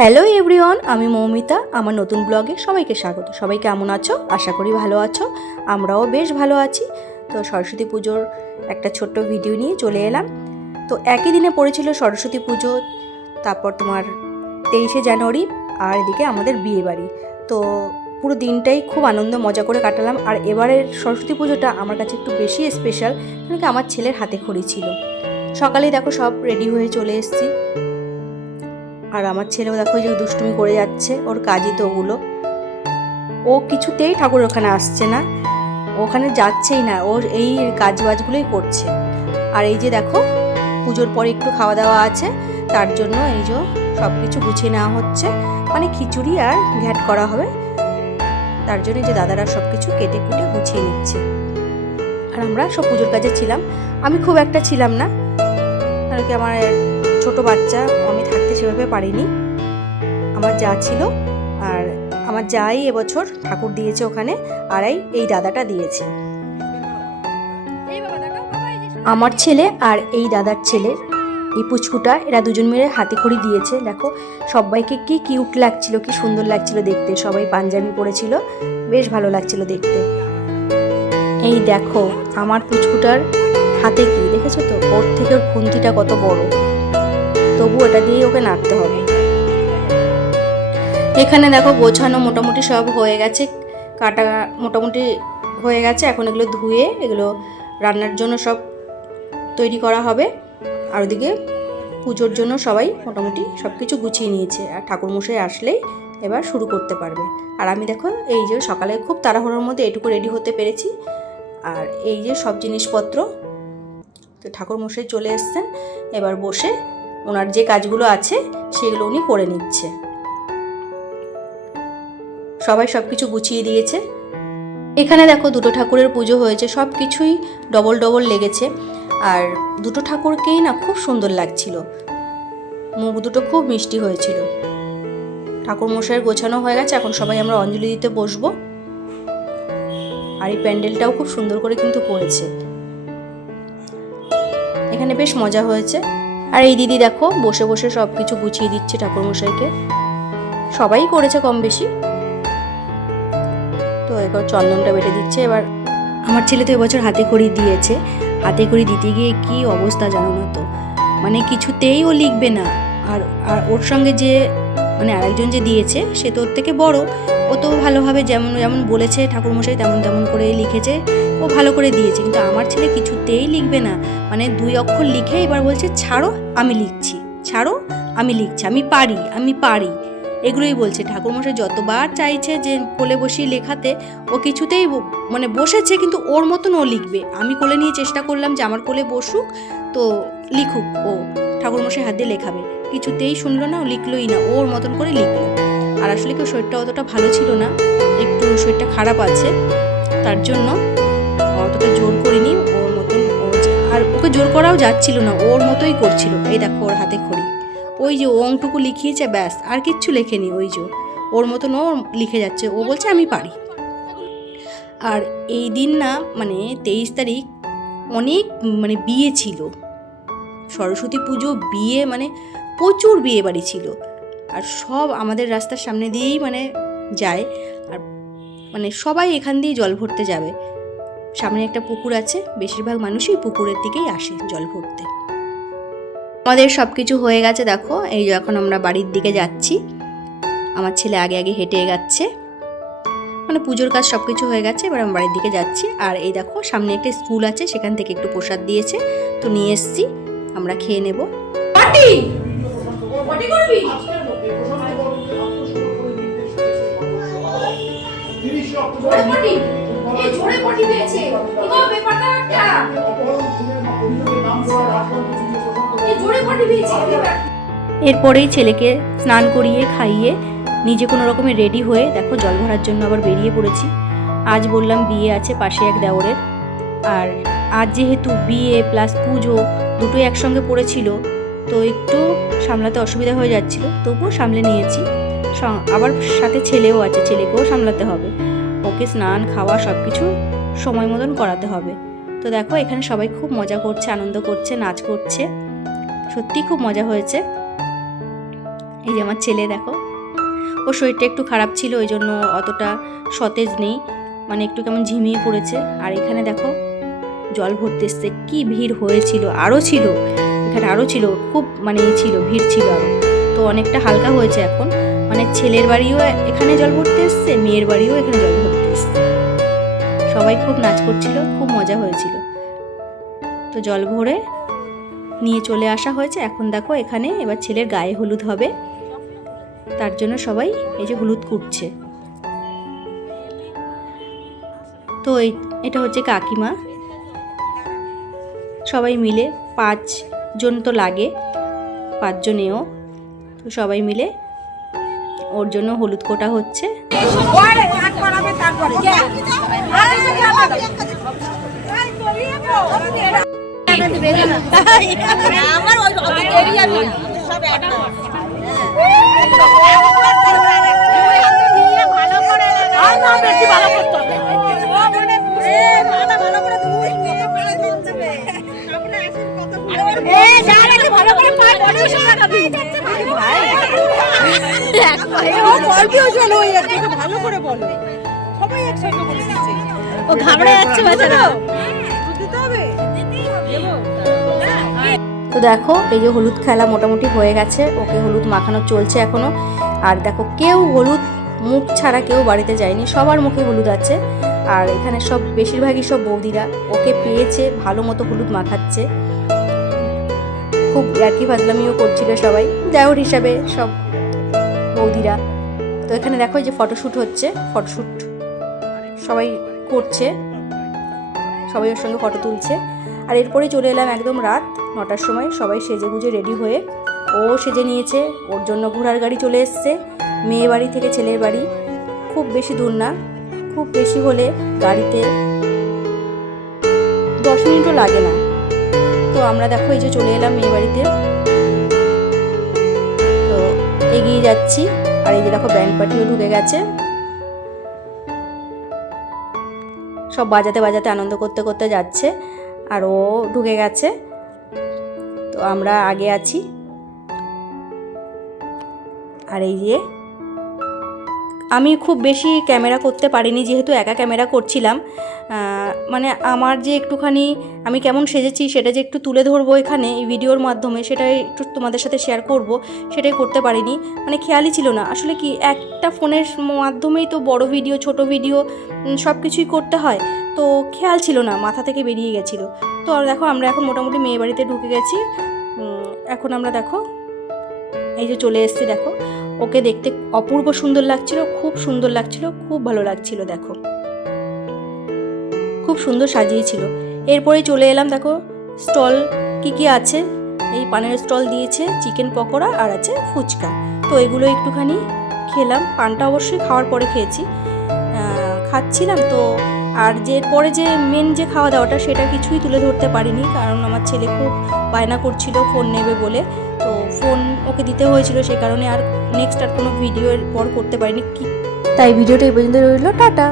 Hello everyone আমি মৌমিতা, আমার নতুন ব্লগে সবাইকে স্বাগত। সবাই কেমন আছো? আশা করি ভালো আছো। আমরাও বেশ ভালো আছি। তো সরস্বতী পুজোর একটা ছোট্ট ভিডিও নিয়ে চলে এলাম। তো একই দিনে পড়েছিল সরস্বতী পুজো, তারপর তোমার তেইশে জানুয়ারি আর এদিকে আমাদের বিয়ে বাড়ি তো পুরো দিনটাই খুব আনন্দ, মজা করে কাটালাম। আর এবারের সরস্বতী পুজোটা আমার কাছে একটু বেশি স্পেশাল কারণ কি আমার ছেলের হাতে খড়ি ছিল। সকালেই দেখো সব রেডি হয়ে চলে এসেছি। আর আমার ছেলেও দেখো যে দুষ্টুমি করে যাচ্ছে, ওর কাজই তো ওগুলো। ও কিছুতেই ঠাকুর ওখানে আসছে না, ওখানে যাচ্ছেই না, ওর এই কাজ বাজগুলোই করছে। আর এই যে দেখো, পুজোর পরে একটু খাওয়া দাওয়া আছে, তার জন্য এই যে সব কিছু গুছিয়ে নেওয়া হচ্ছে মানে খিচুড়ি আর ঘ্যাট করা হবে। তার জন্য যে দাদারা সব কিছু কেটে কুটে গুছিয়ে নিচ্ছে। আর আমরা সব পুজোর কাজে ছিলাম। আমি খুব একটা ছিলাম না কারণ কি আমার ছোট বাচ্চা, আমি থাকতে সেভাবে পারিনি। আমার যা ছিল আর আমার যাই এবছর ঠাকুর দিয়েছে ওখানে আর এই এই দাদাটা দিয়েছে। আমার ছেলে আর এই দাদার ছেলে, এই পুচকুটা, এরা দুজন মিলে হাতে খড়ি দিয়েছে। দেখো, সবাইকে কি কিউট লাগছিল, কি সুন্দর লাগছিল দেখতে। সবাই পাঞ্জাবি পরেছিল, বেশ ভালো লাগছিল দেখতে। এই দেখো, আমার পুচকুটার হাতে কি? দেখেছ তো? ওর থেকে ওর খুন্তিটা কত বড়। তবু এটা দিয়েই ওকে নাড়তে হবে। এখানে দেখো গোছানো মোটামুটি সব হয়ে গেছে, কাটা মোটামুটি হয়ে গেছে। এখন এগুলো ধুয়ে এগুলো রান্নার জন্য সব তৈরি করা হবে। আর ওদিকে পুজোর জন্য সবাই মোটামুটি সব কিছু গুছিয়ে নিয়েছে। আর ঠাকুরমশাই আসলেই এবার শুরু করতে পারবে। আর আমি দেখো এই যে সকালে খুব তাড়াহুড়োর মধ্যে এটুকু রেডি হতে পেরেছি। আর এই যে সব জিনিসপত্র, তো ঠাকুরমশাই চলে এসছেন। এবার বসে ওনার যে কাজগুলো আছে, সেগুলো উনি করে নিচ্ছে। সবাই সব কিছু গুছিয়ে দিয়েছে। এখানে দেখো দুটো ঠাকুরের পুজো হয়েছে সব কিছুই ডবল ডবল লেগেছে। আর দুটো ঠাকুরকেই না খুব সুন্দর লাগছিল। মুখ দুটো খুব মিষ্টি হয়েছিল। ঠাকুর মশাইয়ের গোছানো হয়ে গেছে, এখন সবাই আমরা অঞ্জলি দিতে বসবো। আর এই প্যান্ডেলটাও খুব সুন্দর করে কিন্তু করেছে। এখানে বেশ মজা হয়েছে। আর এই দিদি দেখো, বসে বসে সব কিছু গুছিয়ে দিচ্ছে ঠাকুরমশাইকে। সবাই করেছে কম বেশি। তো এবার চন্দনটা বেটে দিচ্ছে। এবার আমার ছেলে তো এবছর হাতে খড়ি দিয়েছে। হাতে খড়ি দিতে গিয়ে কি অবস্থা জানো না তো? মানে কিছুতেই ও লিখবে না। আর আর ওর সঙ্গে যে মানে আরেকজন যে দিয়েছে, সে তো ওর থেকে বড়। ও তো ভালোভাবে যেমন যেমন বলেছে, ঠাকুরমশাই তেমন তেমন করে লিখেছে। ও ভালো করে দিয়েছে, কিন্তু আমার ছেলে কিছুতেই লিখবে না। মানে দুই অক্ষর লিখে এবার বলছে, ছাড়ো, আমি লিখছি। ছাড়ো, আমি লিখছি। আমি পারি আমি পারি। এগুলোই বলছে। ঠাকুরমশাই যতবার চাইছে যে কোলে বসিয়ে লেখাতে, ও কিছুতেই মানে বসেছে, কিন্তু ওর মতন ও লিখবে। আমি কোলে নিয়ে চেষ্টা করলাম যে আমার কোলে বসুক, তো লিখুক ও। ঠাকুরমশাই হাত দিয়ে লেখাবে। কিছুতেই শুনলো না, ও লিখলোই না, ওর মতন করে লিখলো। আর আসলে কেউ শরীরটা অতটা ভালো ছিল না, একটু শরীরটা খারাপ আছে, তার জন্য অতটা জোর করিনি, ওর মতন আর ওকে জোর করাও যাচ্ছিল না, ওর মতোই করছিল। এই দেখো ওর হাতে খড়ি। ওই যে ওংটুকু লিখিয়েছে, ব্যাস, আর কিচ্ছু লেখেনি ওই যে ওর মতন ও লিখে যাচ্ছে, ও বলছে, আমি পারি। আর এই দিন না মানে তেইশ তারিখ, অনেক মানে বিয়ে ছিল। সরস্বতী পুজো, বিয়ে মানে প্রচুর বিয়ে বাড়ি ছিল। আর সব আমাদের রাস্তার সামনে দিয়েই মানে যায়। আর মানে সবাই এখান দিয়ে জল ভরতে যাবে। সামনে একটা পুকুর আছে, বেশিরভাগ মানুষই পুকুরের দিকেই আসে জল ভরতে। আমাদের সব কিছু হয়ে গেছে, দেখো। এই যে এখন আমরা বাড়ির দিকে যাচ্ছি। আমার ছেলে আগে আগে হেঁটে যাচ্ছে মানে পুজোর কাজ সব কিছু হয়ে গেছে, এবার আমি বাড়ির দিকে যাচ্ছি। আর এই দেখো, সামনে একটা স্কুল আছে, সেখান থেকে একটু প্রসাদ দিয়েছে। তো নিয়ে এসছি, আমরা খেয়ে নেব। পার্টি করবি? জোরে পটি। এই জোরে পটি পেয়েছে। কি ব্যাপারটা একটা? এই জোরে পটি পেয়েছে। এরপরেই ছেলেকে স্নান করিয়ে খাইয়ে নিজে কোনো রকমে রেডি হয়ে দেখো জল ভরার জন্য আবার বেরিয়ে পড়েছি। আজ বললাম বিয়ে আছে পাশে এক দেওরের। আর আজ যেহেতু বিয়ে প্লাস পুজো দুটোই একসঙ্গে পড়েছিল তো একটু সামলাতে অসুবিধা হয়ে যাচ্ছিল, তবুও সামলে নিয়েছি। আবার সাথে ছেলেও আছে, ছেলেকেও সামলাতে হবে। ওকে স্নান, খাওয়া সব কিছু সময় মতন করাতে হবে। তো দেখো, এখানে সবাই খুব মজা করছে, আনন্দ করছে, নাচ করছে। সত্যি খুব মজা হয়েছে। এই যে আমার ছেলে, দেখো। ওর শরীরটা একটু খারাপ ছিল, ওই জন্য অতটা সতেজ নেই। মানে একটু কেমন ঝিমিয়ে পড়েছে। আর এখানে দেখো, জল ভরতে এসছে। কী ভিড় হয়েছিল আরও ছিল। এখানে আরও ছিল, খুব মানে ছিল, ভিড় ছিল আরও তো অনেকটা হালকা হয়েছে এখন। মানে ছেলের বাড়িও এখানে জল ভরতে এসছে, মেয়ের বাড়িও এখানে জল ভরতে এসছে। সবাই খুব নাচ করছিল, খুব মজা হয়েছিল। তো জল ভরে নিয়ে চলে আসা হয়েছে। এখন দেখো এখানে এবার ছেলের গায়ে হলুদ হবে। তার জন্য সবাই এই যে হলুদ কুটছে। তো এটা হচ্ছে কাকিমা। সবাই মিলে পাঁচ জন তো লাগে পাঁচজনেও। তো সবাই মিলে ওর জন্য হলুদ কোটা হচ্ছে। পরে কাট এক পায়ে ও বলবিও চলো ওই একটু ভালো করে বলো। সবাই একসঙ্গে বলে দিচ্ছে। ও ঘাবড়ে যাচ্ছে বেচারা দিতে হবে। তো দেখো এই যে হলুদ খেলা মোটামুটি হয়ে গেছে। ওকে হলুদ মাখানো চলছে এখনও। আর দেখো কেউ হলুদ মুখ ছাড়া কেউ বাড়িতে যায়নি। সবার মুখে হলুদ আছে। আর এখানে সব বেশিরভাগই সব বৌদিরা। ওকে পেয়েছে ভালো মতো হলুদ মাখাচ্ছে। খুব ইয়ার্কি ফাজলামিও করছিল সবাই। যাওয়ার হিসাবে সব বৌদিরা। তো এখানে দেখো যে ফটোশ্যুট হচ্ছে ফটোশ্যুট সবাই করছে, সবাই ওর সঙ্গে ফটো তুলছে। আর এরপরে চলে এলাম একদম রাত নটার সময়, সবাই সেজে গুজে রেডি হয়ে ও সেজে নিয়েছে, ওর জন্য ঘোড়ার গাড়ি চলে এসছে, মেয়ে বাড়ি থেকে ছেলের বাড়ি। খুব বেশি দূর না, খুব বেশি হলে গাড়িতে দশ মিনিটও লাগে না। তো আমরা দেখো এই যে চলে এলাম মেয়ে বাড়িতে। যাচ্ছি আর এই যে দেখো ব্যান্ড পার্টিও ঢুকে গেছে। সব বাজাতে বাজাতে আনন্দ করতে করতে যাচ্ছে, আর ও ঢুকে গেছে। তো আমরা আগে আছি। আর এই যে আমি খুব বেশি ক্যামেরা করতে পারিনি, যেহেতু একা ক্যামেরা করছিলাম। মানে আমার যে একটুখানি আমি কেমন সেজেছি সেটা যে একটু তুলে ধরবো এখানে এই ভিডিওর মাধ্যমে, সেটাই একটু তোমাদের সাথে শেয়ার করব, সেটাই করতে পারিনি। মানে খেয়ালই ছিল না। আসলে কি, একটা ফোনের মাধ্যমেই তো বড় ভিডিও, ছোট ভিডিও সব কিছুই করতে হয়। তো খেয়াল ছিল না, মাথা থেকে বেরিয়ে গেছিল। তো আর দেখো, আমরা এখন মোটামুটি মেয়ে বাড়িতে ঢুকে গেছি। এখন আমরা দেখো, এই যে চলে এসেছি দেখো। ওকে দেখতে অপূর্ব সুন্দর লাগছিল, খুব সুন্দর লাগছিল, খুব ভালো লাগছিল, দেখো। খুব সুন্দর সাজিয়েছিল। এরপরে চলে এলাম, দেখো, স্টল কি কি আছে? এই পানের স্টল দিয়েছে চিকেন পকোড়া আর আছে ফুচকা। তো এগুলো একটুখানি খেলাম, পানটা অবশ্যই খাওয়ার পরে খেয়েছি। খাচ্ছিলাম তো, আর যে পরে যে মেন যে খাওয়া দাওয়াটা সেটা কিছুই তুলে ধরতে পারিনি, কারণ আমার ছেলে খুব বায়না করছিল, ফোন নেবে বলে। ফোন ওকে দিতে হয়েছিল সেই কারণে আর নেক্সট আর কোনো ভিডিও পর করতে পারিনি। কি তাই ভিডিওটা এই পর্যন্ত রইল, টাটা।